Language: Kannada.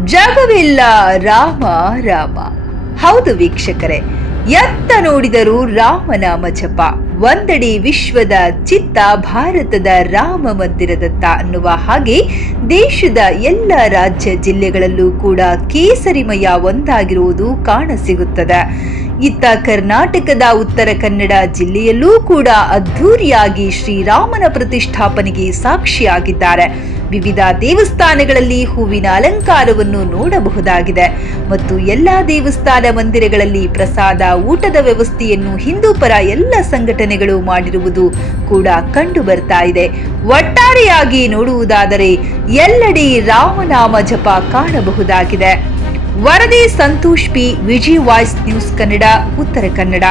ಜಗವಿಲ್ಲ ರಾಮ ರಾಮ. ಹೌದು ವೀಕ್ಷಕರೇ, ಎತ್ತ ನೋಡಿದರೂ ರಾಮನಾಮ ಜಪ. ಒಂದೆಡೆ ವಿಶ್ವದ ಚಿತ್ತ ಭಾರತದ ರಾಮ ಮಂದಿರದತ್ತ ಅನ್ನುವ ಹಾಗೆ ದೇಶದ ಎಲ್ಲ ರಾಜ್ಯ ಜಿಲ್ಲೆಗಳಲ್ಲೂ ಕೂಡ ಕೇಸರಿಮಯ ಒಂದಾಗಿರುವುದು ಕಾಣಸಿಗುತ್ತದೆ. ಇತ್ತ ಕರ್ನಾಟಕದ ಉತ್ತರ ಕನ್ನಡ ಜಿಲ್ಲೆಯಲ್ಲೂ ಕೂಡ ಅದ್ಧೂರಿಯಾಗಿ ಶ್ರೀರಾಮನ ಪ್ರತಿಷ್ಠಾಪನೆಗೆ ಸಾಕ್ಷಿಯಾಗಿದ್ದಾರೆ. ವಿವಿಧ ದೇವಸ್ಥಾನಗಳಲ್ಲಿ ಹೂವಿನ ಅಲಂಕಾರವನ್ನು ನೋಡಬಹುದಾಗಿದೆ ಮತ್ತು ಎಲ್ಲಾ ದೇವಸ್ಥಾನ ಮಂದಿರಗಳಲ್ಲಿ ಪ್ರಸಾದ ಊಟದ ವ್ಯವಸ್ಥೆಯನ್ನು ಹಿಂದೂ ಪರ ಎಲ್ಲ ಸಂಘಟನೆಗಳು ಮಾಡಿರುವುದು ಕೂಡ ಕಂಡು ಬರ್ತಾ ಇದೆ. ಒಟ್ಟಾರೆಯಾಗಿ ನೋಡುವುದಾದರೆ ಎಲ್ಲೆಡೆ ರಾಮನಾಮ ಜಪ ಕಾಣಬಹುದಾಗಿದೆ. ವರದಿ Santosh P, VG voice news Kannada, Uttara Kannada.